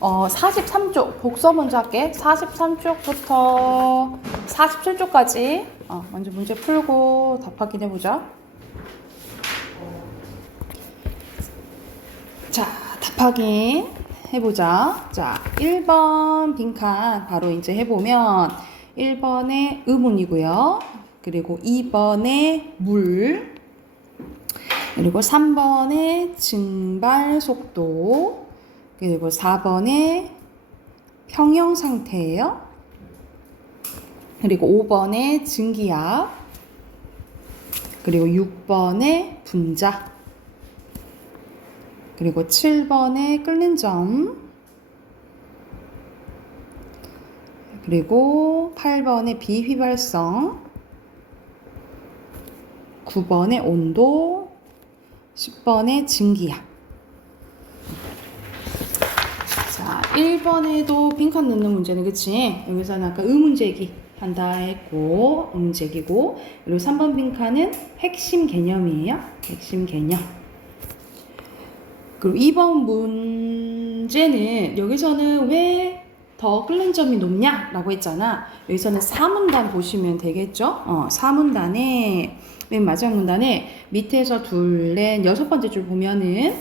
43쪽 복서 먼저 할게. 43쪽부터 47쪽까지 먼저 문제 풀고 답 확인해보자. 자, 답 확인 해보자. 자, 1번 빈칸 바로 이제 해보면 1번에 의문이고요. 그리고 2번에 물, 그리고 3번에 증발 속도, 그리고 4번에 평형 상태예요. 그리고 5번에 증기압, 그리고 6번에 분자, 그리고 7번에 끓는 점, 그리고 8번에 비휘발성, 9번에 온도, 10번에 증기압. 자, 1번에도 빈칸 넣는 문제는 그치? 여기서는 아까 의문제기 한다 했고, 의문제기고, 그리고 3번 빈칸은 핵심 개념이에요. 핵심 개념. 그리고 2번 문제는 여기서는 왜 더 끓는 점이 높냐? 라고 했잖아. 여기서는 4문단 보시면 되겠죠? 4문단에, 맨 마지막 문단에 밑에서 둘, 넷, 6번째 줄 보면은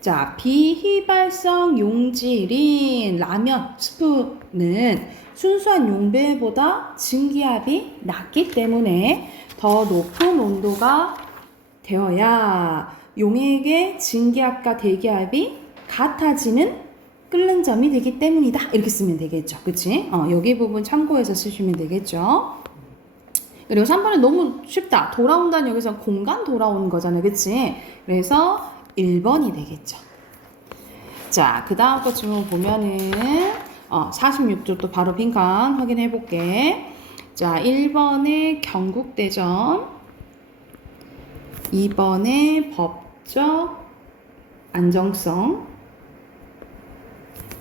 자, 비휘발성 용질인 라면 스프는 순수한 용배보다 증기압이 낮기 때문에 더 높은 온도가 되어야 용액의 증기압과 대기압이 같아지는 끓는 점이 되기 때문이다. 이렇게 쓰면 되겠죠. 그치? 여기 부분 참고해서 쓰시면 되겠죠. 그리고 3번은 너무 쉽다. 돌아온다는 여기서 공간 돌아오는 거잖아요. 그치? 그래서 1번이 되겠죠. 자, 그 다음 거 질문 보면은 46조 또 바로 빈칸 확인해 볼게. 자, 1번에 경국대전, 2번에 법적 안정성,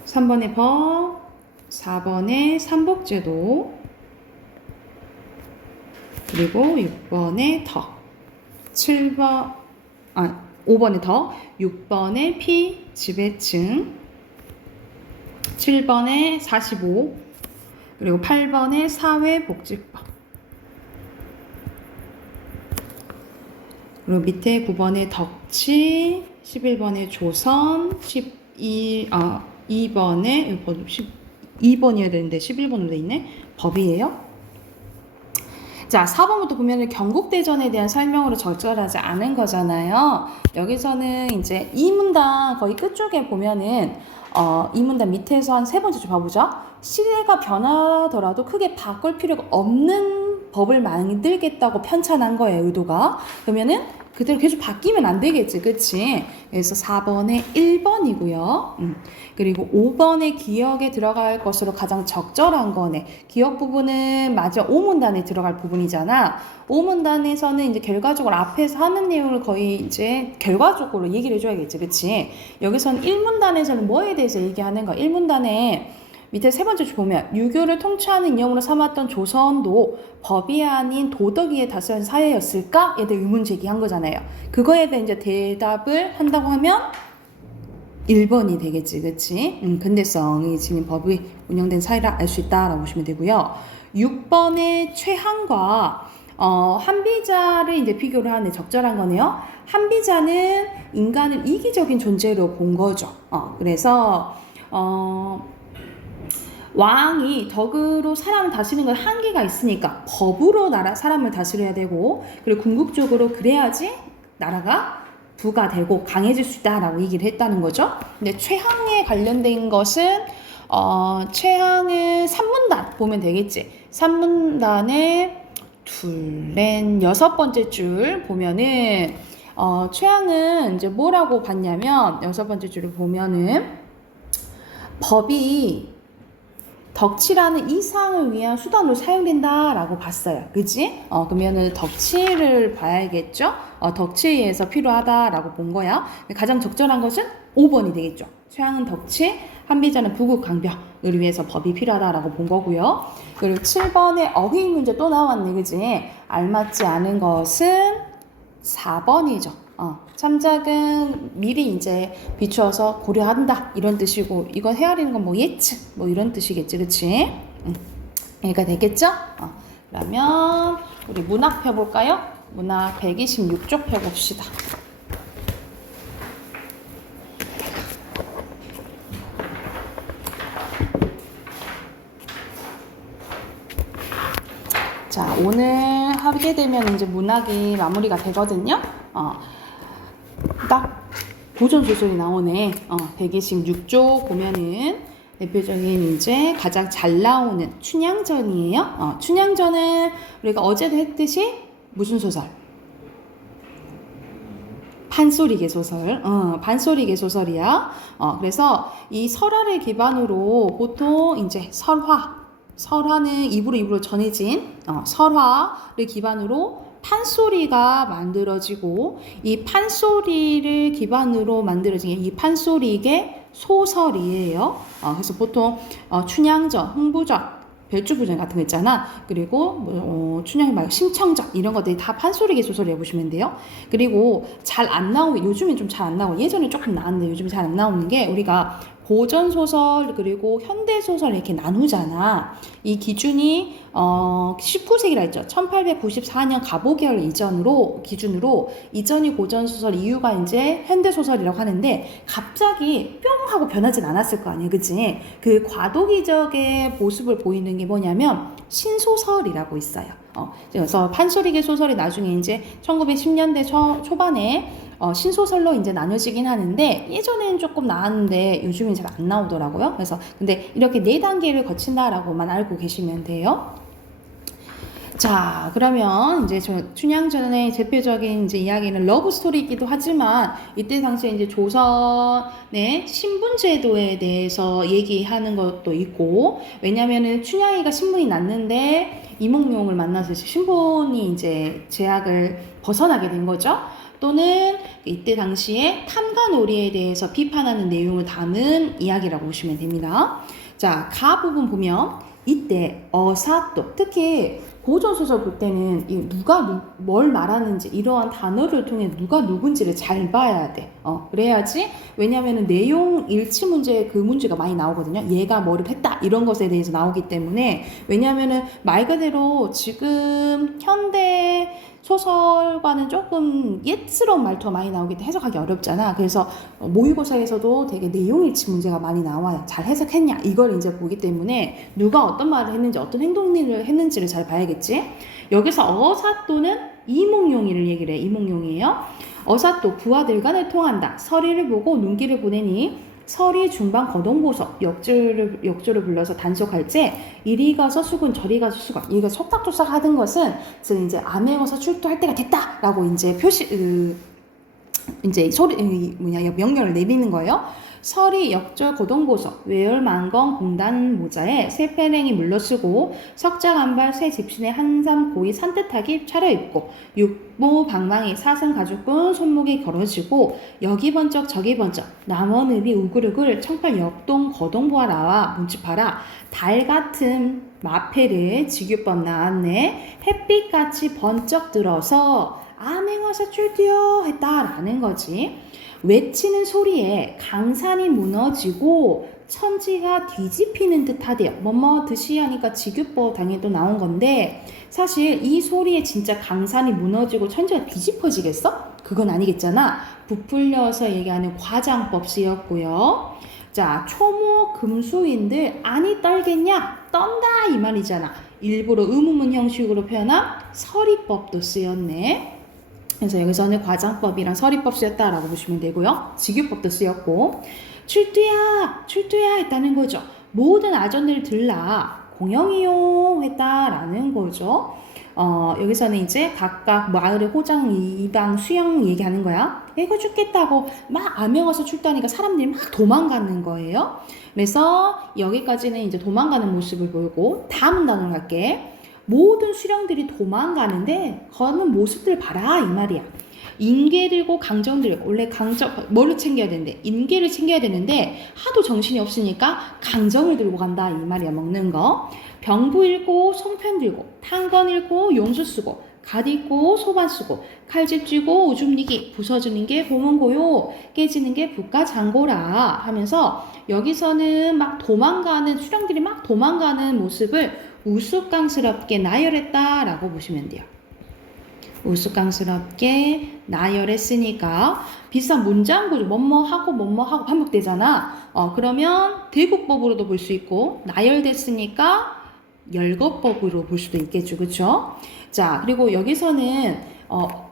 3번에 법, 4번에 삼복제도, 그리고 6번에 덕, 5번에 덕, 6번에 피, 지배층, 7번에 45, 그리고 8번에 사회복지법, 그리고 밑에 9번에 덕치, 11번에 조선, 2번에 12번이어야 되는데 11번으로 돼 있네. 법이에요. 자, 4번부터 보면은 경국대전에 대한 설명으로 적절하지 않은 거잖아요. 여기서는 이제 이 문단 거의 끝쪽에 보면은 이 문단 밑에서 한 3번째 좀 봐보죠. 시대가 변하더라도 크게 바꿀 필요가 없는 법을 만들겠다고 편찬한 거예요, 의도가. 그러면은 그대로 계속 바뀌면 안 되겠지, 그치? 그래서 4번에 1번이고요. 그리고 5번에 기억에 들어갈 것으로 가장 적절한 거네. 기억 부분은 마지막 5문단에 들어갈 부분이잖아. 5문단에서는 이제 결과적으로 앞에서 하는 내용을 거의 이제 결과적으로 얘기를 해줘야겠지, 그치? 여기서는 1문단에서는 뭐에 대해서 얘기하는 거야? 1문단에 밑에 3번째 줄 보면 유교를 통치하는 이념으로 삼았던 조선도 법이 아닌 도덕위에 다스린 사회였을까? 에 대해 의문 제기한 거잖아요. 그거에 대해 이제 대답을 한다고 하면 1번이 되겠지, 그치? 근대성이 지닌 법이 운영된 사회라 알 수 있다라고 보시면 되고요. 6번의 최항과 한비자를 이제 비교를 하는 적절한 거네요. 한비자는 인간을 이기적인 존재로 본 거죠. 그래서 왕이 덕으로 사람을 다스리는 건 한계가 있으니까 법으로 사람을 다스려야 되고, 그리고 궁극적으로 그래야지 나라가 부가 되고 강해질 수 있다라고 얘기를 했다는 거죠. 근데 최항에 관련된 것은 최항은 3문단 보면 되겠지. 3문단에 둘, 넷, 6번째 줄 보면은 최항은 이제 뭐라고 봤냐면 6번째 줄을 보면은 법이 덕치라는 이상을 위한 수단으로 사용된다라고 봤어요. 그지? 그러면은 덕치를 봐야겠죠? 덕치에 의해서 필요하다라고 본 거야. 가장 적절한 것은 5번이 되겠죠. 최항은 덕치, 한비자는 부국 강벽을 위해서 법이 필요하다라고 본 거고요. 그리고 7번에 어휘 문제 또 나왔네. 그지? 알맞지 않은 것은 4번이죠. 참작은 미리 이제 비추어서 고려한다 이런 뜻이고, 이건 헤아리는 건 뭐 예측 뭐 이런 뜻이겠지, 그치? 이해가 되겠죠? 그러면 우리 문학 펴볼까요? 문학 126쪽 펴봅시다. 자, 오늘 하게 되면 이제 문학이 마무리가 되거든요. 딱 고전 소설이 나오네. 126쪽 보면은 대표적인 이제 가장 잘 나오는 춘향전이에요. 춘향전은 우리가 어제도 했듯이 무슨 소설? 판소리개 소설. 판소리개 소설이야. 그래서 이 설화를 기반으로 보통 이제 설화는 입으로 전해진 설화를 기반으로 판소리가 만들어지고, 이 판소리를 기반으로 만들어진 이 판소리계 소설이에요. 그래서 보통 춘향전, 흥부전, 별주부전 같은 거 있잖아. 그리고 춘향이 말고 심청전 이런 것들이 다 판소리계 소설이라고 보시면 돼요. 그리고 잘 안 나오고, 요즘엔 좀 잘 안 나오고, 예전에 조금 나왔는데 요즘 잘 안 나오는 게, 우리가 고전 소설 그리고 현대 소설 이렇게 나누잖아. 이 기준이 19세기라 했죠. 1894년 가보개월 기준으로 이전이 고전 소설, 이후가 이제 현대 소설이라고 하는데, 갑자기 뿅 하고 변하진 않았을 거 아니에요, 그치? 그 과도기적의 모습을 보이는 게 뭐냐면 신소설이라고 있어요. 그래서 판소리계 소설이 나중에 이제 1910년대 초반에 신소설로 이제 나눠지긴 하는데, 예전에는 조금 나왔는데 요즘은 잘 안 나오더라고요. 그래서 근데 이렇게 4단계를 거친다라고만 알고 계시면 돼요. 자, 그러면 이제 춘향전의 대표적인 이제 이야기는 러브 스토리이기도 하지만, 이때 당시에 이제 조선의 신분제도에 대해서 얘기하는 것도 있고, 왜냐면은 춘향이가 신분이 났는데 이몽룡을 만나서 신분이 이제 제약을 벗어나게 된 거죠. 또는 이때 당시에 탐관오리에 대해서 비판하는 내용을 담은 이야기라고 보시면 됩니다. 자, 가 부분 보면 이때 어사또, 특히 고전소설 볼 때는 누가 뭘 말하는지, 이러한 단어를 통해 누가 누군지를 잘 봐야 돼. 그래야지. 왜냐면은 내용 일치 문제, 그 문제가 많이 나오거든요. 얘가 뭐를 했다 이런 것에 대해서 나오기 때문에. 왜냐면은 말 그대로 지금 현대 소설과는 조금 옛스러운 말투가 많이 나오기 때문에 해석하기 어렵잖아. 그래서 모의고사에서도 되게 내용 일치 문제가 많이 나와요. 잘 해석했냐 이걸 이제 보기 때문에 누가 어떤 말을 했는지, 어떤 행동을 했는지를 잘 봐야겠지. 여기서 어사또는 이몽룡이를 얘기를 해. 이몽룡이에요. 어사또 부하들간을 통한다. 서리를 보고 눈길을 보내니 서리 중방 거동보석 역조를 불러서 단속할 때, 이리 가서 수군 저리 가서 수군, 이거 속닥속닥 하던 것은 즉 이제 암행어사 출두할 때가 됐다라고 이제 이제 명령을 내리는 거예요. 서리 역절 고동보석 외열만건 공단 모자에 세패랭이 물러쓰고 석자간발 새 집신에 한삼 고이 산뜻하게 차려입고 육모 방망이 사슴 가죽끈 손목에 걸어지고 여기 번쩍 저기 번쩍 남원읍이 우글우글 청팔 역동 거동보아 나와 문집하라 달같은 마패를 지규법 나왔네 햇빛같이 번쩍 들어서 암행어사 출두요 했다라는 거지. 외치는 소리에 강산이 무너지고 천지가 뒤집히는 듯 하대요. 뭐뭐 듯이 하니까 지규법 당연히 또 나온 건데, 사실 이 소리에 진짜 강산이 무너지고 천지가 뒤집어지겠어? 그건 아니겠잖아. 부풀려서 얘기하는 과장법 쓰였고요. 자, 초모 금수인들 아니 떨겠냐? 떤다 이 말이잖아. 일부러 의문문 형식으로 표현한 서리법도 쓰였네. 그래서 여기서는 과장법이랑 서리법 쓰였다라고 보시면 되고요. 직유법도 쓰였고, 출두야 했다는 거죠. 모든 아전들 들라 공영이요 했다라는 거죠. 여기서는 이제 각각 마을의 호장, 이방, 수영 얘기하는 거야. 이거 죽겠다고 막 암행어사 출두하니까 사람들이 막 도망가는 거예요. 그래서 여기까지는 이제 도망가는 모습을 보이고, 다음 단어로 갈게. 모든 수령들이 도망가는데 거는 모습들 봐라 이 말이야. 인계 들고 강정 들고, 원래 뭐를 챙겨야 되는데 인계를 챙겨야 되는데 하도 정신이 없으니까 강정을 들고 간다 이 말이야. 먹는 거. 병부 읽고 송편 들고 탄건 읽고 용수 쓰고 갓입고 소반 쓰고 칼집 쥐고 오줌 니기 부서지는 게 보문고요 깨지는 게 북가장고라 하면서 여기서는 막 도망가는 수령들이 막 도망가는 모습을 우스꽝스럽게 나열했다라고 보시면 돼요. 우스꽝스럽게 나열했으니까 비슷한 문장 구조 뭐뭐하고 반복되잖아. 그러면 대국법으로도 볼 수 있고 나열됐으니까 열거법으로 볼 수도 있겠죠. 그쵸? 자, 그리고 여기서는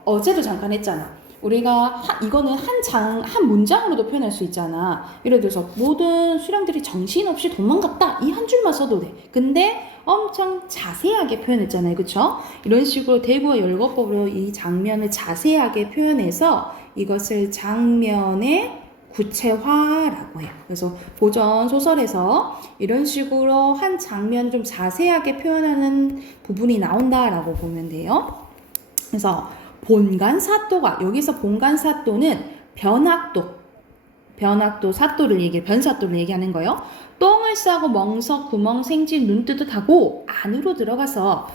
어제도 잠깐 했잖아. 우리가 이거는 한 문장으로도 표현할 수 있잖아. 예를 들어서 모든 수령들이 정신없이 도망갔다. 이 한 줄만 써도 돼. 근데 엄청 자세하게 표현했잖아요. 그쵸? 이런 식으로 대구와 열거법으로 이 장면을 자세하게 표현해서 이것을 장면의 구체화라고 해요. 그래서 고전 소설에서 이런 식으로 한 장면을 좀 자세하게 표현하는 부분이 나온다라고 보면 돼요. 그래서 본관사또가 여기서 본관사또는 변사또를 얘기하는 거예요. 똥을 싸고 멍석, 구멍, 생진, 눈 뜨듯하고 안으로 들어가서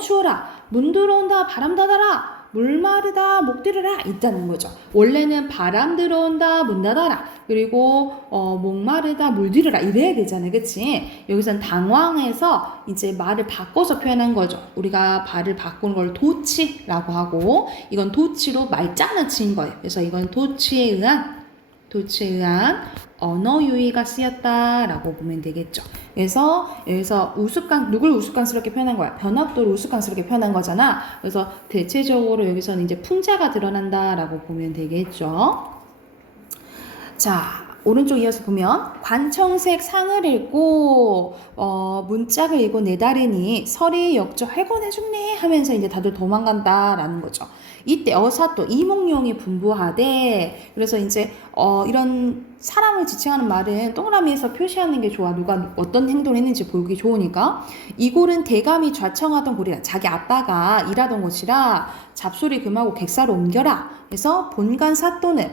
추워라, 문 들어온다, 바람 닫아라, 물 마르다, 목 들으라 있다는 거죠. 원래는 바람 들어온다, 문 닫아라, 그리고 목 마르다, 물 들으라 이래야 되잖아요. 그치? 여기서는 당황해서 이제 말을 바꿔서 표현한 거죠. 우리가 말을 바꾸는 걸 도치라고 하고 이건 도치로 말장난치인 거예요. 그래서 이건 도치에 의한 언어 유희가 쓰였다라고 보면 되겠죠. 그래서 여기서 누굴 우스꽝스럽게 표현한 거야? 변학도를 우스꽝스럽게 표현한 거잖아. 그래서 대체적으로 여기서는 이제 풍자가 드러난다라고 보면 되겠죠. 자, 오른쪽 이어서 보면 관청색 상을 읽고 문짝을 읽고 내다르니 설이 역적 해곤해 죽네 하면서 이제 다들 도망간다라는 거죠. 이때 어사또 이몽룡이 분부하되 그래서 이제 이런 사람을 지칭하는 말은 동그라미에서 표시하는 게 좋아. 누가 어떤 행동을 했는지 보기 좋으니까. 이 골은 대감이 좌청하던 골이라 자기 아빠가 일하던 곳이라 잡소리 금하고 객사로 옮겨라. 그래서 본관사또는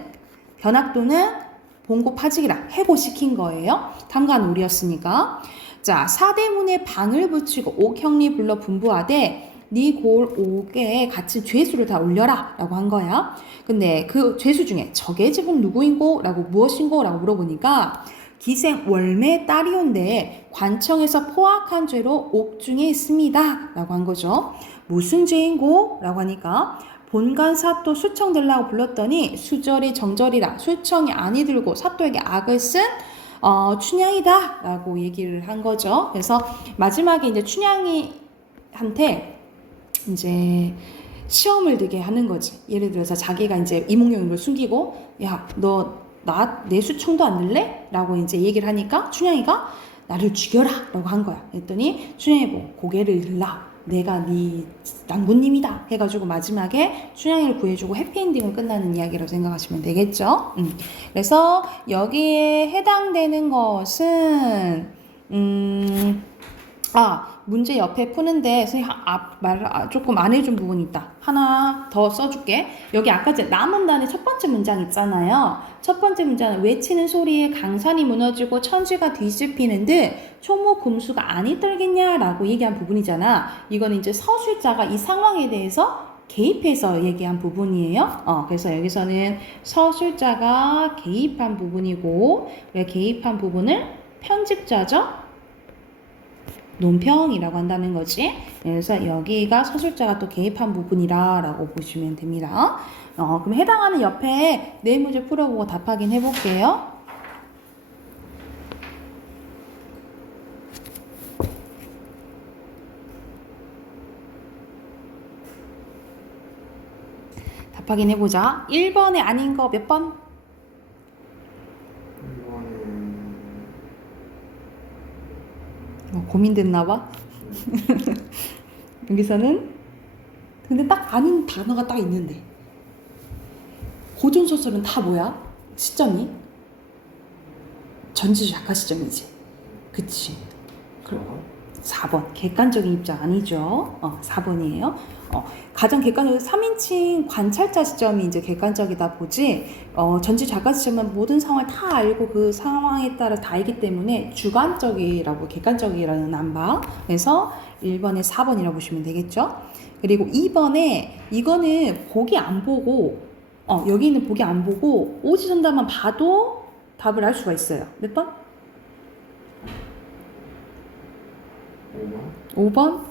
변학도는 봉고 파직이라 해고시킨 거예요. 탐관오리였으니까. 자, 사대문에 방을 붙이고 옥형리 불러 분부하되 네 골 옥에 갇힌 죄수를 다 올려라 라고 한 거야. 근데 그 죄수 중에 저게 집은 누구인고? 라고 무엇인고? 라고 물어보니까 기생 월매 딸이온데 관청에서 포악한 죄로 옥중에 있습니다 라고 한 거죠. 무슨 죄인고? 라고 하니까 본관사또 수청 들라고 불렀더니 수절이 정절이라 수청이 안이 들고 사또에게 악을 쓴 춘향이다 라고 얘기를 한 거죠. 그래서 마지막에 이제 춘향이한테 이제 시험을 들게 하는 거지. 예를 들어서 자기가 이제 이몽룡을 숨기고 야, 너 내 수청도 안 들래? 라고 이제 얘기를 하니까 춘향이가 나를 죽여라 라고 한 거야. 그랬더니 춘향이 보고 고개를 들라. 내가 네 낭군님이다 해가지고 마지막에 춘향이를 구해주고 해피엔딩으로 끝나는 이야기라고 생각하시면 되겠죠. 그래서 여기에 해당되는 것은 문제 옆에 푸는데 조금 안 해준 부분이 있다. 하나 더 써줄게. 여기 아까 남은 단의 첫 번째 문장 있잖아요. 첫 번째 문장은 외치는 소리에 강산이 무너지고 천지가 뒤집히는 듯 초모 금수가 아니 떨겠냐라고 얘기한 부분이잖아. 이건 이제 서술자가 이 상황에 대해서 개입해서 얘기한 부분이에요. 그래서 여기서는 서술자가 개입한 부분이고 개입한 부분을 편집자죠. 논평이라고 한다는 거지. 그래서 여기가 서술자가 또 개입한 부분이라고 보시면 됩니다. 그럼 해당하는 옆에 네 문제 풀어보고 답 확인해 볼게요. 답 확인해 보자. 1번에 아닌 거 몇 번? 고민됐나 봐. 여기서는 근데 딱 아닌 단어가 딱 있는데 고전 소설은 다 뭐야? 시점이 전지주 작가 시점이지. 그치? 그럼 4번 객관적인 입장 아니죠. 4번이에요. 가장 객관적인 3인칭 관찰자 시점이 이제 객관적이다 보지. 전지 작가 시점은 모든 상황을 다 알고 그 상황에 따라 다 알기 때문에 주관적이라고 객관적이라는 안 봐. 그래서 1번에 4번이라고 보시면 되겠죠. 그리고 2번에 이거는 보기 안 보고 여기 있는 보기 안 보고 오지선다만 봐도 답을 알 수가 있어요. 몇 번? 5번? 5번?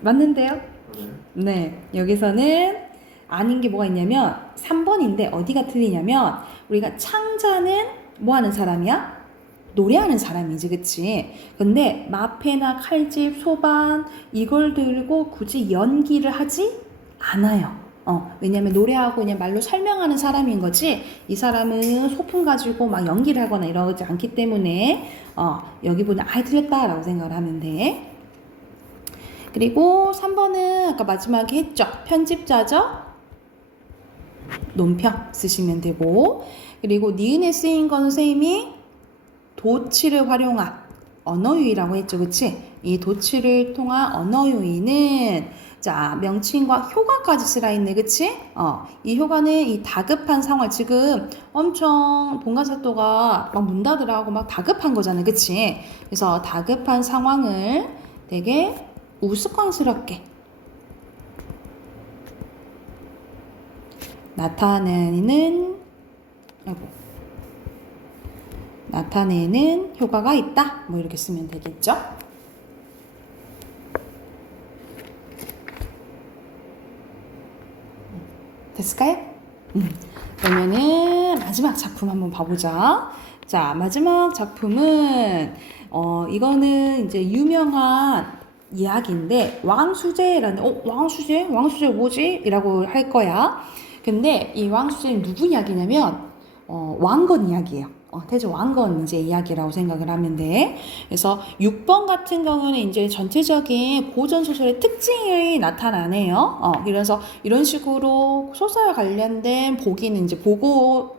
맞는데요? 네. 네, 여기서는 아닌 게 뭐가 있냐면 3번인데 어디가 틀리냐면 우리가 창자는 뭐 하는 사람이야? 노래하는 사람이지, 그치? 근데 마패나 칼집, 소반 이걸 들고 굳이 연기를 하지 않아요. 왜냐면 노래하고 그냥 말로 설명하는 사람인 거지 이 사람은 소품 가지고 막 연기를 하거나 이러지 않기 때문에 여기 보면 아예 틀렸다라고 생각을 하면 돼. 그리고 3번은 아까 마지막에 했죠. 편집자죠. 논평 쓰시면 되고 그리고 니은에 쓰인 건 선생님이 도치를 활용한 언어유희라고 했죠. 그치? 이 도치를 통한 언어유희는 자 명칭과 효과까지 쓰라 했네. 그치? 이 효과는 이 다급한 상황 지금 엄청 본가사또가 막 문 닫으라고 막 다급한 거잖아. 그치? 그래서 다급한 상황을 되게 우스꽝스럽게 나타내는 효과가 있다. 뭐 이렇게 쓰면 되겠죠. 됐을까요? 그러면은 마지막 작품 한번 봐보자. 자, 마지막 작품은 이거는 이제 유명한 이야기인데 왕수제라는 왕수제 뭐지? 이라고 할 거야. 근데 이 왕수제는 누구 이야기냐면 왕건 이야기예요. 대체 왕건 이제 이야기라고 생각을 하면 돼. 그래서 6번 같은 경우는 이제 전체적인 고전 소설의 특징이 나타나네요. 그래서 이런 식으로 소설 관련된 보기는 이제 보고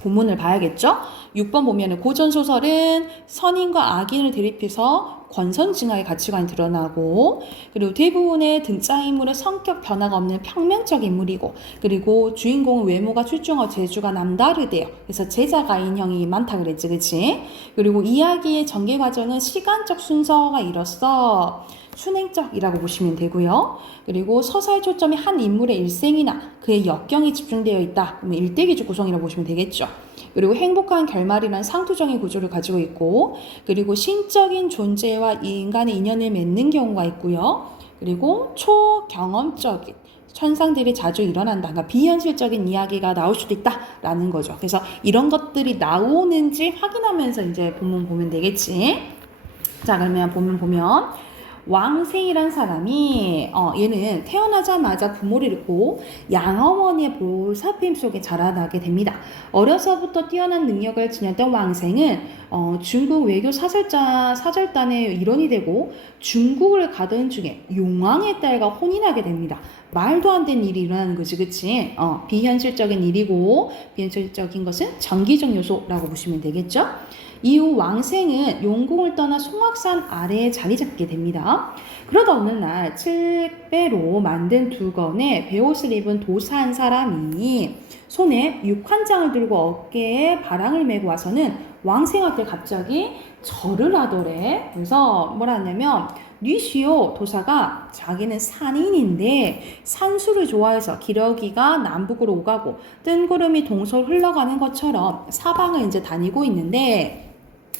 본문을 봐야겠죠. 6번 보면은 고전 소설은 선인과 악인을 대립해서 권선징악의 가치관이 드러나고 그리고 대부분의 등장인물의 성격 변화가 없는 평면적 인물이고 그리고 주인공은 외모가 출중하고 재주가 남다르대요. 그래서 제자가 인형이 많다 그랬지, 그치? 그리고 이야기의 전개 과정은 시간적 순서가 이로써 순행적이라고 보시면 되고요. 그리고 서사의 초점이 한 인물의 일생이나 그의 역경이 집중되어 있다. 그러면 일대기적 구성이라고 보시면 되겠죠. 그리고 행복한 결말이라는 상투적인 구조를 가지고 있고 그리고 신적인 존재와 인간의 인연을 맺는 경우가 있고요. 그리고 초경험적인 현상들이 자주 일어난다. 그러니까 비현실적인 이야기가 나올 수도 있다라는 거죠. 그래서 이런 것들이 나오는지 확인하면서 이제 본문 보면 되겠지. 자, 그러면 본문 보면 왕생이란 사람이 얘는 태어나자마자 부모를 잃고 양어머니의 보살핌 속에 자라나게 됩니다. 어려서부터 뛰어난 능력을 지녔던 왕생은 중국 외교 사절단의 일원이 되고 중국을 가던 중에 용왕의 딸과 혼인하게 됩니다. 말도 안 되는 일이 일어나는 거지, 그치? 비현실적인 일이고 비현실적인 것은 정기적 요소라고 보시면 되겠죠? 이후 왕생은 용궁을 떠나 송악산 아래에 자리 잡게 됩니다. 그러다 어느 날 칠배로 만든 두건의 베옷을 입은 도사 한 사람이 손에 육환장을 들고 어깨에 바랑을 메고 와서는 왕생한테 갑자기 절을 하더래. 그래서 뭐라 하냐면 뉘시오 도사가 자기는 산인인데 산수를 좋아해서 기러기가 남북으로 오가고 뜬구름이 동서로 흘러가는 것처럼 사방을 이제 다니고 있는데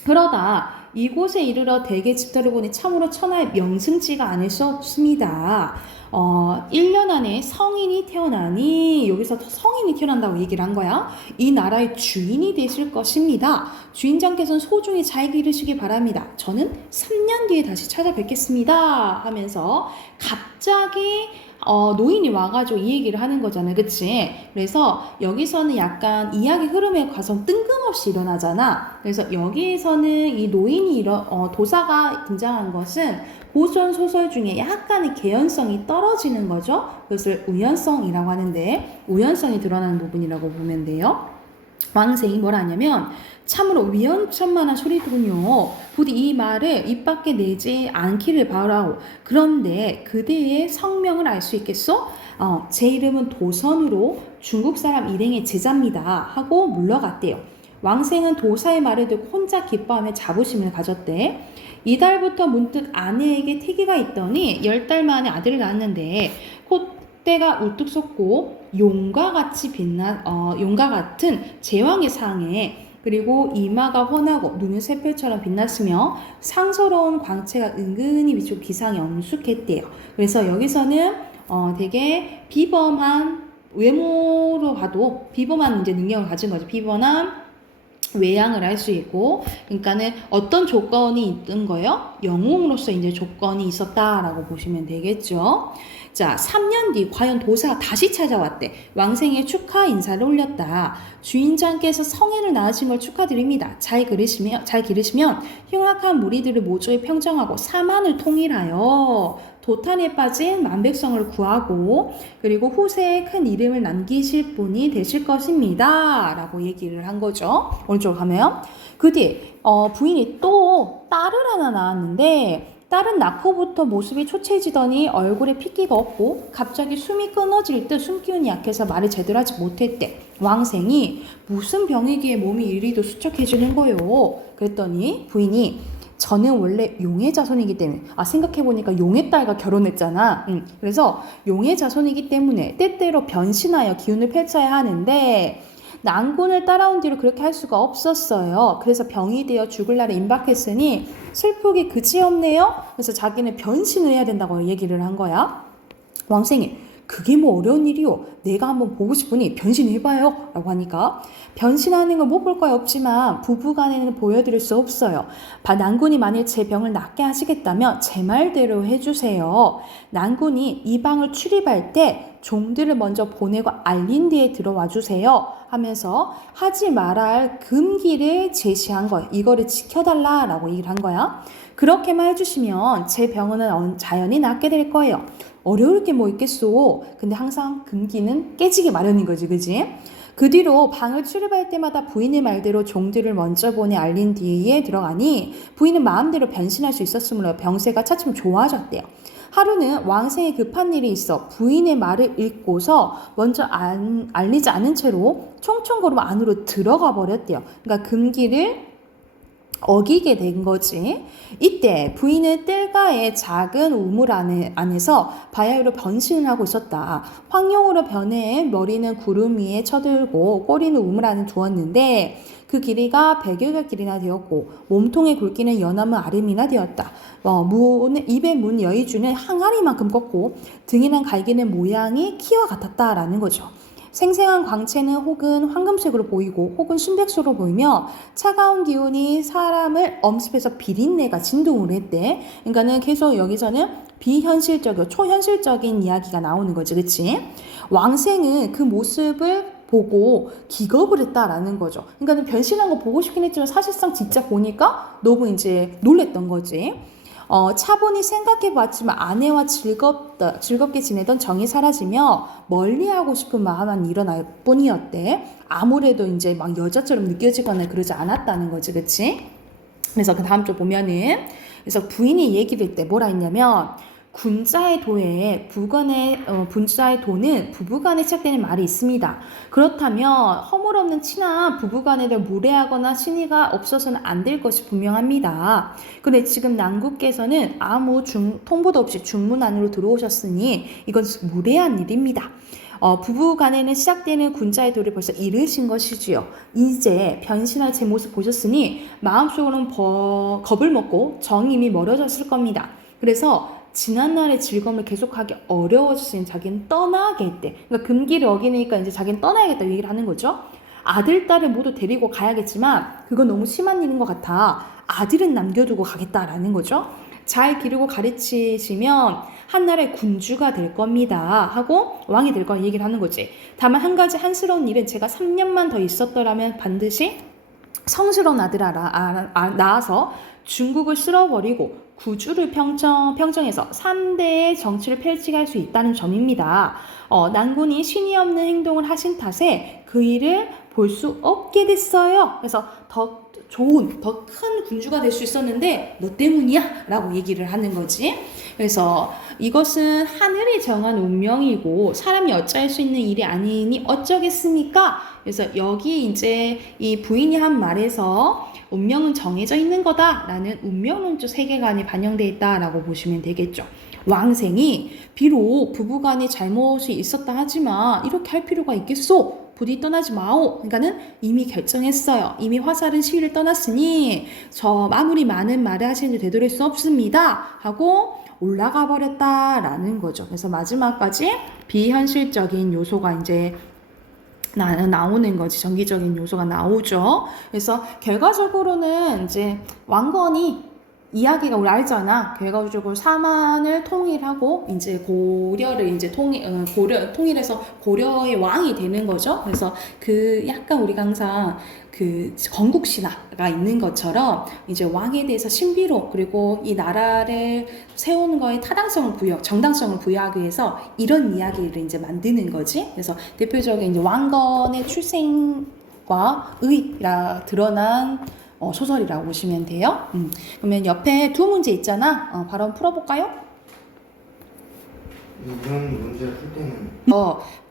그러다 이곳에 이르러 대개 집터를 보니 참으로 천하의 명승지가 아닐 수 없습니다. 1년 안에 성인이 태어나니 여기서 성인이 태어난다고 얘기를 한 거야. 이 나라의 주인이 되실 것입니다. 주인장께서는 소중히 잘 기르시기 바랍니다. 저는 3년 뒤에 다시 찾아뵙겠습니다. 하면서 갑자기 노인이 와가지고 이 얘기를 하는 거잖아요. 그치? 그래서 여기서는 약간 이야기 흐름의 과정 뜬금없이 일어나잖아. 그래서 여기에서는 이 노인이 도사가 등장한 것은 고전 소설 중에 약간의 개연성이 떨어지는 거죠. 그것을 우연성이라고 하는데 우연성이 드러나는 부분이라고 보면 돼요. 왕생이 뭐라 하냐면 참으로 위험천만한 소리더군요. 부디 이 말을 입 밖에 내지 않기를 바라오. 그런데 그대의 성명을 알 수 있겠소? 제 이름은 도선으로 중국 사람 일행의 제자입니다. 하고 물러갔대요. 왕생은 도사의 말을 듣고 혼자 기뻐하며 자부심을 가졌대. 이달부터 문득 아내에게 태기가 있더니 10달 만에 아들을 낳았는데 콧대가 우뚝 솟고 용과 같은 제왕의 상에 그리고 이마가 훤하고 눈은 새별처럼 빛났으며 상서로운 광채가 은근히 비추고 기상이 엄숙했대요. 그래서 여기서는 되게 비범한 외모로 봐도 비범한 이제 능력을 가진 거죠. 비범한 외양을 할 수 있고, 그러니까는 어떤 조건이 있던 거예요? 영웅으로서 이제 조건이 있었다라고 보시면 되겠죠. 자, 3년 뒤 과연 도사가 다시 찾아왔대. 왕생의 축하 인사를 올렸다. 주인장께서 성인을 낳으신 걸 축하드립니다. 잘 기르시면 흉악한 무리들을 모조리 평정하고 사만을 통일하여 도탄에 빠진 만백성을 구하고 그리고 후세에 큰 이름을 남기실 분이 되실 것입니다. 라고 얘기를 한 거죠. 오른쪽으로 가면 그 뒤에 부인이 또 딸을 하나 낳았는데 딸은 낳고부터 모습이 초췌해지더니 얼굴에 핏기가 없고 갑자기 숨이 끊어질 듯 숨기운이 약해서 말을 제대로 하지 못했대. 왕생이 무슨 병이기에 몸이 이리도 수척해지는 거요. 그랬더니 부인이 저는 원래 용의 자손이기 때문에 생각해보니까 용의 딸과 결혼했잖아. 그래서 용의 자손이기 때문에 때때로 변신하여 기운을 펼쳐야 하는데 난군을 따라온 뒤로 그렇게 할 수가 없었어요. 그래서 병이 되어 죽을 날에 임박했으니 슬프기 그지없네요. 그래서 자기는 변신을 해야 된다고 얘기를 한 거야. 왕생이 그게 뭐 어려운 일이요. 내가 한번 보고 싶으니 변신해봐요. 라고 하니까 변신하는 건 못 볼 거야 없지만 부부간에는 보여드릴 수 없어요. 난군이 만일 제 병을 낫게 하시겠다면 제 말대로 해주세요. 난군이 이 방을 출입할 때 종들을 먼저 보내고 알린 뒤에 들어와 주세요. 하면서 하지 말아야 할 금기를 제시한 거예요. 이거를 지켜달라라고 얘기를 한 거야. 그렇게만 해주시면 제 병은 자연히 낫게 될 거예요. 어려울 게 뭐 있겠소. 근데 항상 금기는 깨지기 마련인 거지, 그지? 그 뒤로 방을 출입할 때마다 부인의 말대로 종들을 먼저 보내 알린 뒤에 들어가니 부인은 마음대로 변신할 수 있었으므로 병세가 차츰 좋아졌대요. 하루는 왕생에 급한 일이 있어 부인의 말을 읽고서 먼저 알리지 않은 채로 총총 걸음 안으로 들어가 버렸대요. 그러니까 금기를 어기게 된 거지. 이때 부인은 뜰가의 작은 우물 안에서 바야흐로 변신을 하고 있었다. 황룡으로 변해 머리는 구름 위에 쳐들고 꼬리는 우물 안에 두었는데 그 길이가 100여여 길이나 되었고 몸통의 굵기는 연하면 아름이나 되었다. 입의 문 여의주는 항아리만큼 컸고 등이나 갈기는 모양이 키와 같았다라는 거죠. 생생한 광채는 혹은 황금색으로 보이고 혹은 순백소로 보이며 차가운 기운이 사람을 엄습해서 비린내가 진동을 했대. 그러니까는 계속 여기서는 비현실적이고 초현실적인 이야기가 나오는 거지, 그치? 왕생은 그 모습을 보고 기겁을 했다라는 거죠. 그러니까 변신한 거 보고 싶긴 했지만 사실상 진짜 보니까 너무 이제 놀랬던 거지. 차분히 생각해봤지만 아내와 즐겁게 지내던 정이 사라지며 멀리하고 싶은 마음만 일어날 뿐이었대. 아무래도 이제 막 여자처럼 느껴지거나 그러지 않았다는 거지, 그치? 그래서 그 다음 쪽 보면은 그래서 부인이 얘기를 할 때 뭐라 했냐면 군자의 도에 분자의 도는 부부간에 시작되는 말이 있습니다. 그렇다면 허물없는 친한 부부간에 대해 무례하거나 신의가 없어서는 안 될 것이 분명합니다. 그런데 지금 난국께서는 아무 통보도 없이 중문 안으로 들어오셨으니 이건 무례한 일입니다. 부부간에는 시작되는 군자의 도를 벌써 이르신 것이지요. 이제 변신할 제 모습 보셨으니 마음속으로는 겁을 먹고 정이 이미 멀어졌을 겁니다. 그래서 지난날의 즐거움을 계속하기 어려워지신 자기는 떠나겠대. 그러니까 금기를 어기니까 이제 자기는 떠나야겠다 얘기를 하는 거죠. 아들, 딸을 모두 데리고 가야겠지만 그건 너무 심한 일인 것 같아. 아들은 남겨두고 가겠다라는 거죠. 잘 기르고 가르치시면 한나라의 군주가 될 겁니다 하고 왕이 될 거라 얘기를 하는 거지. 다만 한 가지 한스러운 일은 제가 3년만 더 있었더라면 반드시 성스러운 아들 낳아서 중국을 쓸어버리고 구주를 평정해서 3대의 정치를 펼치게 할 수 있다는 점입니다. 난군이 신이 없는 행동을 하신 탓에 그 일을 볼 수 없게 됐어요. 그래서 더 좋은, 더 큰 군주가 될 수 있었는데 너 때문이야 라고 얘기를 하는 거지. 그래서 이것은 하늘이 정한 운명이고 사람이 어찌할 수 있는 일이 아니니 어쩌겠습니까? 그래서 여기 이제 이 부인이 한 말에서 운명은 정해져 있는 거다라는 운명론적 세계관이 반영되어 있다라고 보시면 되겠죠. 왕생이 비록 부부간에 잘못이 있었다 하지만 이렇게 할 필요가 있겠소? 부디 떠나지 마오. 그러니까는 이미 결정했어요. 이미 화살은 시위를 떠났으니 저 아무리 많은 말을 하시는데 되돌릴 수 없습니다. 하고 올라가 버렸다라는 거죠. 그래서 마지막까지 비현실적인 요소가 이제 나오는 거지. 정기적인 요소가 나오죠. 그래서 결과적으로는 이제 왕건이 이야기가 우리 알잖아. 결과적으로 사만을 통일하고 이제 고려를 이제 통일해서 고려의 왕이 되는 거죠. 그래서 그 약간 우리가 항상 그 건국 신화가 있는 것처럼 이제 왕에 대해서 신비로 그리고 이 나라를 세우는 거에 타당성을 정당성을 부여하기 위해서 이런 이야기를 이제 만드는 거지. 그래서 대표적인 이제 왕건의 출생과 의가 드러난 소설이라고 보시면 돼요. 그러면 옆에 두 문제 있잖아. 바로 한번 풀어볼까요? 이런 문제를 풀 때는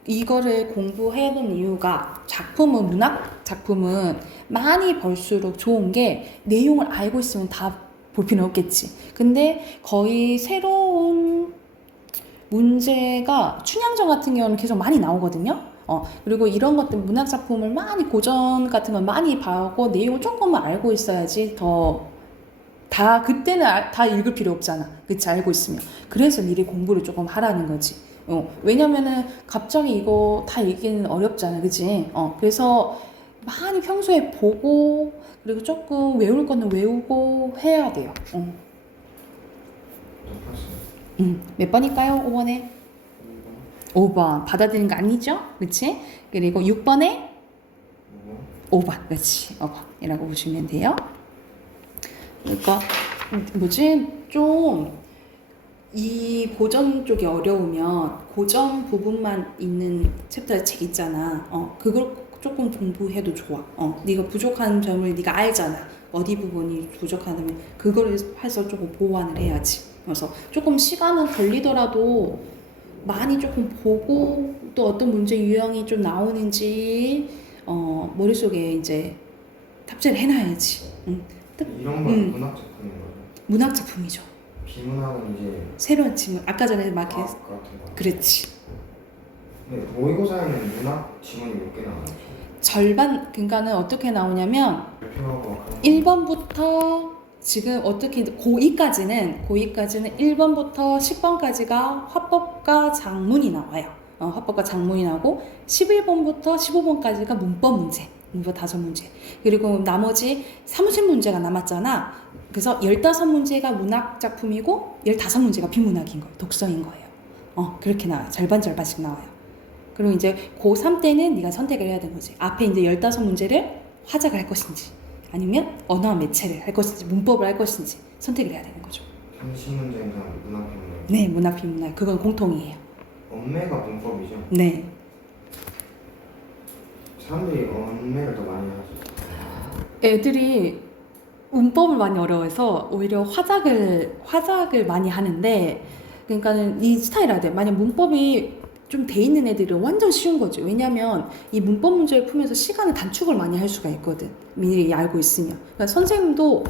이거를 공부해본 이유가 문학 작품은 많이 볼수록 좋은 게 내용을 알고 있으면 다 볼 필요는 없겠지. 근데 거의 새로운 문제가 춘향전 같은 경우는 계속 많이 나오거든요. 그리고 이런 것들 문학 작품을 많이 고전 같은 걸 많이 봐고 내용을 조금만 알고 있어야지 그때는 다 읽을 필요 없잖아. 그치? 알고 있으면. 그래서 미리 공부를 조금 하라는 거지. 왜냐면은 갑자기 이거 다 읽기는 어렵잖아. 그치? 그래서 많이 평소에 보고 그리고 조금 외울 거는 외우고 해야 돼요. 몇 번일까요? 5번에? 5번. 받아들이는 거 아니죠? 그치? 그리고 6번에? 5번. 그치. 5번이라고 보시면 돼요. 그러니까, 좀, 이 고전 쪽이 어려우면 고전 부분만 있는 챕터 책 있잖아. 그걸 조금 공부해도 좋아. 네가 부족한 점을 네가 알잖아. 어디 부분이 부족하다면 그걸 해서 조금 보완을 해야지. 그래서 조금 시간은 걸리더라도 많이 조금 보고 또 어떤 문제 유형이 좀 나오는지 머릿속에 이제 탑재를 해놔야지. 이런 건 문학 작품인 거죠? 문학 작품이죠. 비문학은 이제 새로운 지문 아까 전에 막 과학 같은 거. 그렇지. 근데 모의고사에는 문학 지문이 몇 개 나와요? 절반 그러니까는 어떻게 나오냐면 발표하고 1번부터 지금 어떻게 고2까지는 1번부터 10번까지가 화법과 작문이 나와요. 화법과 작문이 나오고 11번부터 15번까지가 문법 문제. 문법 5문제. 그리고 나머지 사무실 문제가 남았잖아. 그래서 15문제가 문학 작품이고 15문제가 비문학인 거예요. 독서인 거예요. 그렇게 나와요. 절반씩 나와요. 그리고 이제 고3 때는 네가 선택을 해야 되는 거지. 앞에 이제 15문제를 화작을 할 것인지 아니면 언어와 매체를 할 것인지 문법을 할 것인지 선택을 해야 되는 거죠. 현실 문제는 그냥 문학 비문학. 네, 문학 비문학. 그건 공통이에요. 언매가 문법이죠? 네. 사람들이 언매를 더 많이 하죠. 애들이 문법을 많이 어려워해서 오히려 화작을 많이 하는데 그러니까는 이 스타일 알아야 돼. 만약 문법이 좀 돼 있는 애들은 완전 쉬운 거죠. 왜냐면 이 문법 문제를 풀면서 시간을 단축을 많이 할 수가 있거든. 미리 알고 있으면. 그러니까 선생님도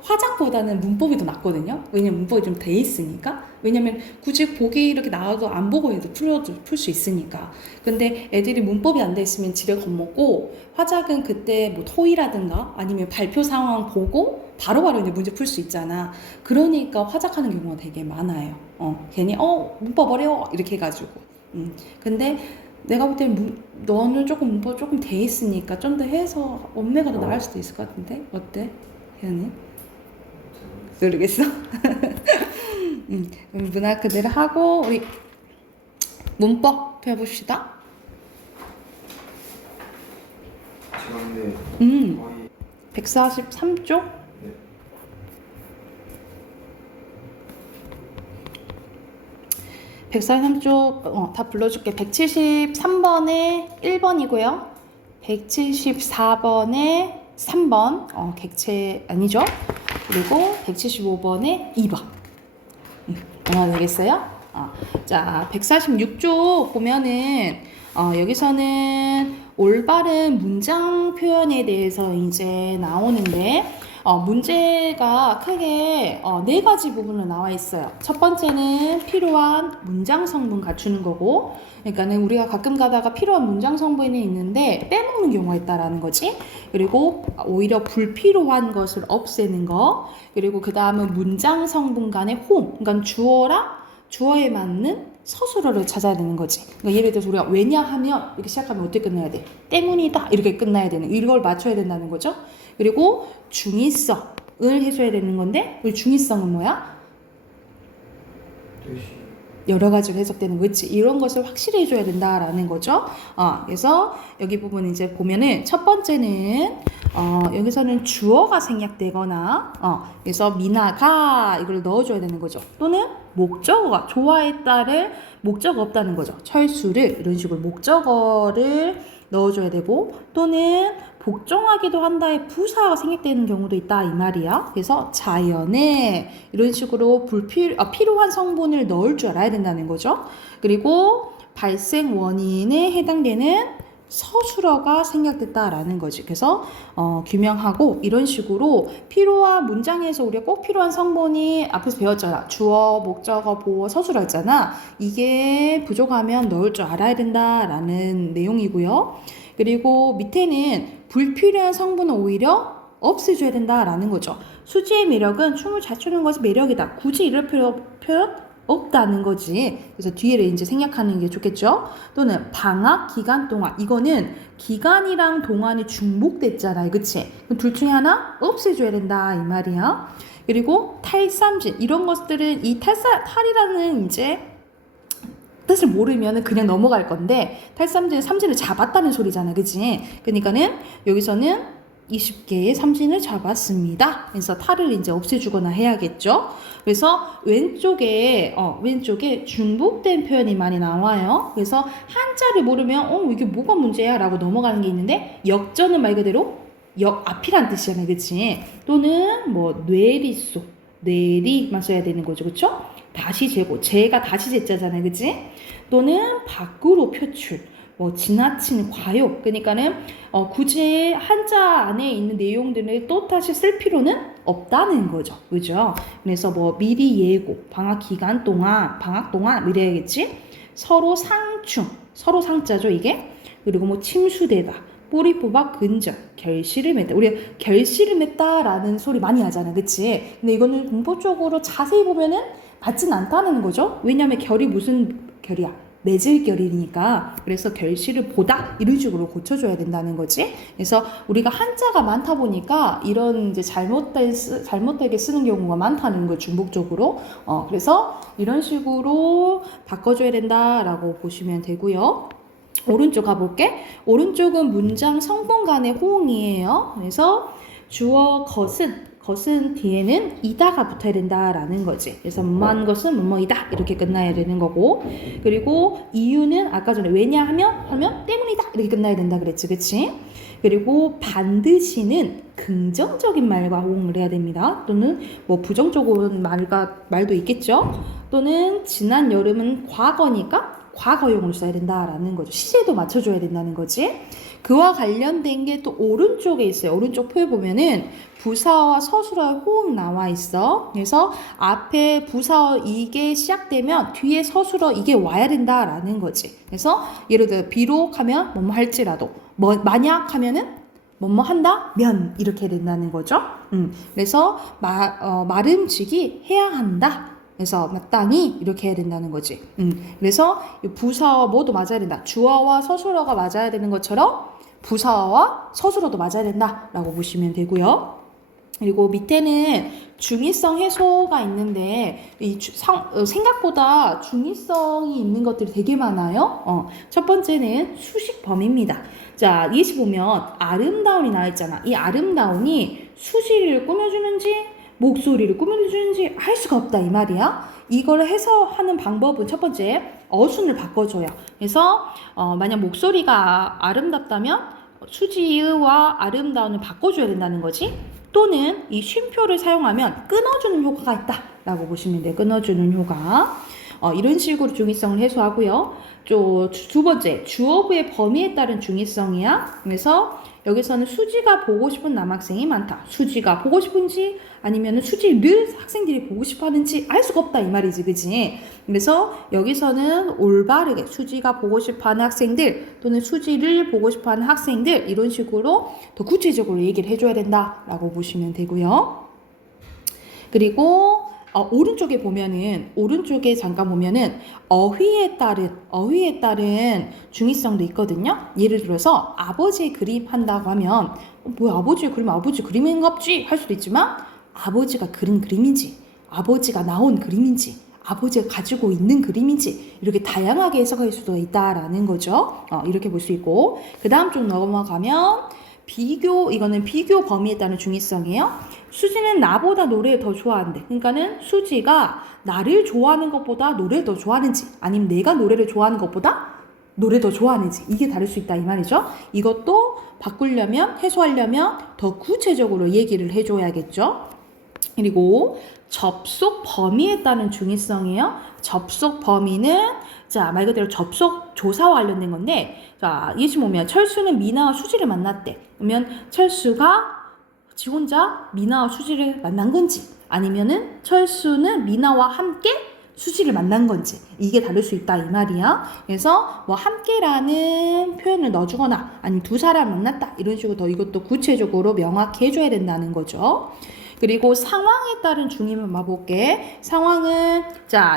화작보다는 문법이 더 낫거든요. 왜냐면 문법이 좀 돼 있으니까. 왜냐면 굳이 보기 이렇게 나와도 안 보고 해도 풀 수 있으니까. 근데 애들이 문법이 안 돼 있으면 지레 겁먹고 화작은 그때 뭐 토의라든가 아니면 발표 상황 보고 바로바로 이제 문제 풀 수 있잖아. 그러니까 화작하는 경우가 되게 많아요. 괜히 문법 어려워 이렇게 해가지고. 근데 내가 볼 때는 너는 문법 조금 돼 있으니까 좀 더 해서 언매가 더 나을 수도 있을 것 같은데 어때? 혜연이? 모르겠어? 문학 그대로 하고 우리 문법 해봅시다. 제가 근데 거의 143쪽? 네. 143쪽 다 불러줄게. 173번에 1번이고요. 174번에 3번 객체 아니죠. 그리고 175번에 2번. 얼마나 되겠어요? 자, 146쪽 보면은 여기서는 올바른 문장 표현에 대해서 이제 나오는데 문제가 크게 네 가지 부분으로 나와 있어요. 첫 번째는 필요한 문장 성분 갖추는 거고, 그러니까는 우리가 가끔 가다가 필요한 문장 성분이 있는데 빼먹는 경우가 있다라는 거지. 그리고 오히려 불필요한 것을 없애는 거. 그리고 그 다음은 문장 성분 간의 호응, 그러니까 주어랑 주어에 맞는 서술어를 찾아야 되는 거지. 그러니까 예를 들어서 우리가 왜냐하면 이렇게 시작하면 어떻게 끝나야 돼? 때문이다 이렇게 끝나야 되는, 이걸 맞춰야 된다는 거죠. 그리고 중의성을 해줘야 되는 건데, 우리 중의성은 뭐야? 여러 가지로 해석되는 거지. 이런 것을 확실히 해줘야 된다라는 거죠. 그래서 여기 부분 이제 보면은 첫 번째는 여기서는 주어가 생략되거나 그래서 미나가 이걸 넣어줘야 되는 거죠. 또는 목적어가 조화에 따른 목적어 없다는 거죠. 철수를 이런 식으로 목적어를 넣어줘야 되고, 또는 복종하기도 한다의 부사가 생략되는 경우도 있다 이 말이야. 그래서 자연에 이런 식으로 필요한 성분을 넣을 줄 알아야 된다는 거죠. 그리고 발생 원인에 해당되는 서술어가 생략됐다라는 거지. 그래서 규명하고 이런 식으로 필요한 문장에서 우리가 꼭 필요한 성분이 앞에서 배웠잖아. 주어, 목적어, 보어, 서술어 있잖아. 이게 부족하면 넣을 줄 알아야 된다라는 내용이고요. 그리고 밑에는 불필요한 성분은 오히려 없애줘야 된다라는 거죠. 수지의 매력은 춤을 잘 추는 것이 매력이다. 굳이 이럴 표현 없다는 거지. 그래서 뒤에를 이제 생략하는 게 좋겠죠. 또는 방학 기간 동안, 이거는 기간이랑 동안이 중복됐잖아요. 그치? 그럼 둘 중에 하나 없애줘야 된다 이 말이야. 그리고 탈삼진, 이런 것들은 이 탈이라는 이제 뜻을 모르면 그냥 넘어갈 건데, 탈삼진은 삼진을 잡았다는 소리잖아. 그치? 그러니까는 여기서는 20개의 삼진을 잡았습니다. 그래서 탈을 이제 없애주거나 해야겠죠. 그래서 왼쪽에 중복된 표현이 많이 나와요. 그래서 한자를 모르면 이게 뭐가 문제야 라고 넘어가는 게 있는데, 역전은 말 그대로 역 앞이란 뜻이잖아요. 그치? 또는 뭐 뇌리소, 뇌리만 써야 되는 거죠. 그쵸? 다시 재고, 재가 다시 재자잖아요. 그치? 또는 밖으로 표출, 뭐 지나친 과욕, 그러니까는 굳이 한자 안에 있는 내용들을 또 다시 쓸 필요는 없다는 거죠. 그죠? 그래서 뭐 미리 예고, 방학 기간 동안, 방학 동안 이래야겠지? 서로 상충, 서로 상자죠 이게. 그리고 뭐 침수되다, 뿌리 뽑아 근절, 결실을 맺다. 우리가 결실을 맺다라는 소리 많이 하잖아. 그치? 근데 이거는 공법적으로 자세히 보면은 맞진 않다는 거죠. 왜냐면 결이 무슨 결이야? 맺을 결이니까. 그래서 결실을 보다 이런 식으로 고쳐줘야 된다는 거지. 그래서 우리가 한자가 많다 보니까 이런 이제 잘못되게 쓰는 경우가 많다는 거, 중복적으로. 그래서 이런 식으로 바꿔줘야 된다라고 보시면 되고요. 오른쪽 가볼게. 오른쪽은 문장 성분 간의 호응이에요. 그래서 주어 것은 뒤에는 이다가 붙어야 된다라는 거지. 그래서 뭐한 것은 뭐뭐이다 이렇게 끝나야 되는 거고, 그리고 이유는 아까 전에 왜냐하면 때문이다 이렇게 끝나야 된다 그랬지. 그치? 그리고 반드시는 긍정적인 말과 호응을 해야 됩니다. 또는 뭐 부정적인 말도 있겠죠. 또는 지난 여름은 과거니까 과거용을 써야 된다라는 거죠. 시제도 맞춰줘야 된다는 거지. 그와 관련된 게 또 오른쪽에 있어요. 오른쪽 표에 보면은 부사와 서술어의 호응 나와 있어. 그래서 앞에 부사어 이게 시작되면 뒤에 서술어 이게 와야 된다라는 거지. 그래서 예를 들어 비록 하면 뭐뭐 할지라도, 만약 하면은 뭐뭐 한다면 이렇게 된다는 거죠. 그래서 말음직이 해야 한다. 그래서 마땅히 이렇게 해야 된다는 거지. 그래서 부사어 뭐도 맞아야 된다. 주어와 서술어가 맞아야 되는 것처럼 부사어와 서술어도 맞아야 된다라고 보시면 되고요. 그리고 밑에는 중의성 해소가 있는데 생각보다 중의성이 있는 것들이 되게 많아요. 첫 번째는 수식 범위입니다. 자, 예시 보면 아름다운이 나와 있잖아. 이 아름다운이 수시를 꾸며주는지 목소리를 꾸며주는지 알 수가 없다 이 말이야. 이걸 해서 하는 방법은 첫 번째 어순을 바꿔줘요. 그래서 만약 목소리가 아름답다면 수지와 아름다움을 바꿔줘야 된다는 거지. 또는 이 쉼표를 사용하면 끊어주는 효과가 있다라고 보시면 돼요. 끊어주는 효과. 이런 식으로 중의성을 해소하고요. 두 번째, 주어부의 범위에 따른 중의성이야. 그래서 여기서는 수지가 보고 싶은 남학생이 많다. 수지가 보고 싶은지 아니면 수지를 학생들이 보고 싶어 하는지 알 수가 없다 이 말이지, 그치? 그래서 여기서는 올바르게 수지가 보고 싶어 하는 학생들 또는 수지를 보고 싶어 하는 학생들 이런 식으로 더 구체적으로 얘기를 해줘야 된다라고 보시면 되고요. 그리고 오른쪽에 잠깐 보면은 어휘에 따른 중의성도 있거든요. 예를 들어서 아버지의 그림 한다고 하면 뭐야 아버지의 그림 아버지 그림인갑지 할 수도 있지만 아버지가 그린 그림인지 아버지가 나온 그림인지 아버지가 가지고 있는 그림인지 이렇게 다양하게 해석할 수도 있다라는 거죠. 이렇게 볼 수 있고 그 다음 쪽 넘어가면 이거는 비교 범위에 따른 중의성이에요. 수지는 나보다 노래를 더 좋아한대. 그러니까는 수지가 나를 좋아하는 것보다 노래를 더 좋아하는지 아니면 내가 노래를 좋아하는 것보다 노래 더 좋아하는지 이게 다를 수 있다 이 말이죠. 이것도 해소하려면 더 구체적으로 얘기를 해줘야겠죠. 그리고 접속 범위에 따른 중의성이에요. 접속 범위는 말 그대로 접속 조사와 관련된 건데 예시 보면 철수는 미나와 수지를 만났대. 그러면 철수가 지 혼자 미나와 수지를 만난 건지 아니면은 철수는 미나와 함께 수지를 만난 건지 이게 다를 수 있다 이 말이야. 그래서 함께라는 표현을 넣어주거나 아니면 두 사람 만났다 이런 식으로 더 이것도 구체적으로 명확히 해줘야 된다는 거죠. 그리고 상황에 따른 중의문 봐볼게. 상황은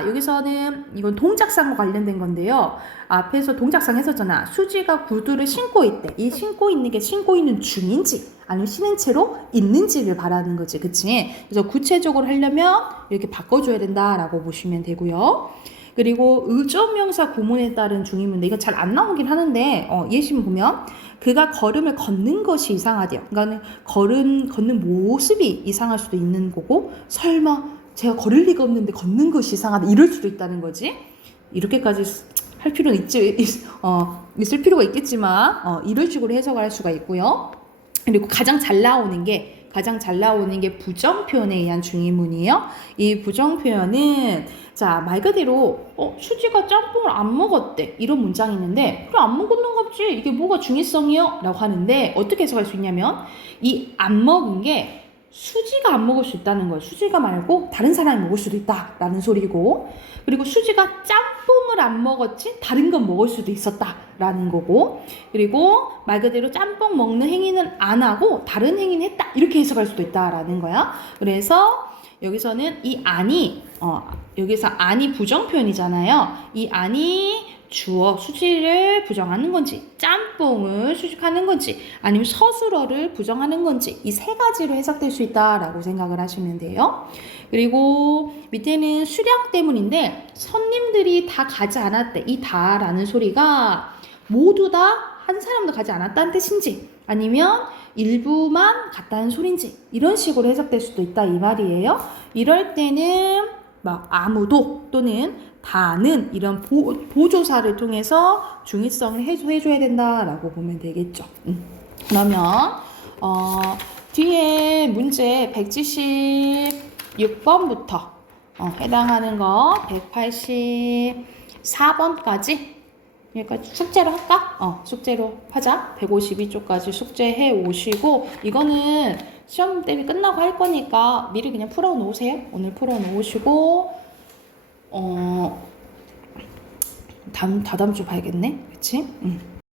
여기서는 이건 동작상과 관련된 건데요. 앞에서 동작상 했었잖아. 수지가 구두를 신고 있대. 이 신고 있는 게 신고 있는 중인지 아니면 신은 채로 있는지를 말하는 거지. 그치? 그래서 구체적으로 하려면 이렇게 바꿔줘야 된다라고 보시면 되고요. 그리고 의존명사 구문에 따른 중의문인데 이거 잘 안 나오긴 하는데 예시문 보면 그가 걸음을 걷는 것이 이상하대요. 그러니까 걷는 모습이 이상할 수도 있는 거고 설마 제가 걸을 리가 없는데 걷는 것이 이상하다 이럴 수도 있다는 거지. 이렇게까지 할 필요는 있을 필요가 있겠지만 이런 식으로 해석을 할 수가 있고요. 그리고 가장 잘 나오는 게 부정표현에 의한 중의문이에요. 이 부정표현은 말 그대로 수지가 짬뽕을 안 먹었대 이런 문장이 있는데 그래 안 먹었는갑지 이게 뭐가 중의성이요? 라고 하는데 어떻게 해석할 수 있냐면 이 안 먹은 게 수지가 안 먹을 수 있다는 거예요. 수지가 말고 다른 사람이 먹을 수도 있다라는 소리고 그리고 수지가 짬뽕을 안 먹었지 다른 건 먹을 수도 있었다라는 거고 그리고 말 그대로 짬뽕 먹는 행위는 안 하고 다른 행위는 했다 이렇게 해석할 수도 있다라는 거야. 그래서 여기서는 이 안이 여기서 안이 부정표현이잖아요. 이 안이 주어 수지를 부정하는 건지 짬뽕을 수식하는 건지 아니면 서술어를 부정하는 건지 이 세 가지로 해석될 수 있다라고 생각을 하시면 돼요. 그리고 밑에는 수량 때문인데 손님들이 다 가지 않았대. 이 다라는 소리가 모두 다 한 사람도 가지 않았다는 뜻인지 아니면 일부만 갔다는 소린지 이런 식으로 해석될 수도 있다 이 말이에요. 이럴 때는 아무도 또는 다는 이런 보조사를 통해서 중의성을 해줘야 된다라고 보면 되겠죠. 그러면 뒤에 문제 176번부터 해당하는 거 184번까지 여기까지 숙제로 할까? 숙제로 하자. 152쪽까지 숙제해 오시고 이거는 시험 대비 끝나고 할 거니까 미리 그냥 풀어 놓으세요. 오늘 풀어 놓으시고 다다음 주 봐야겠네. 그치?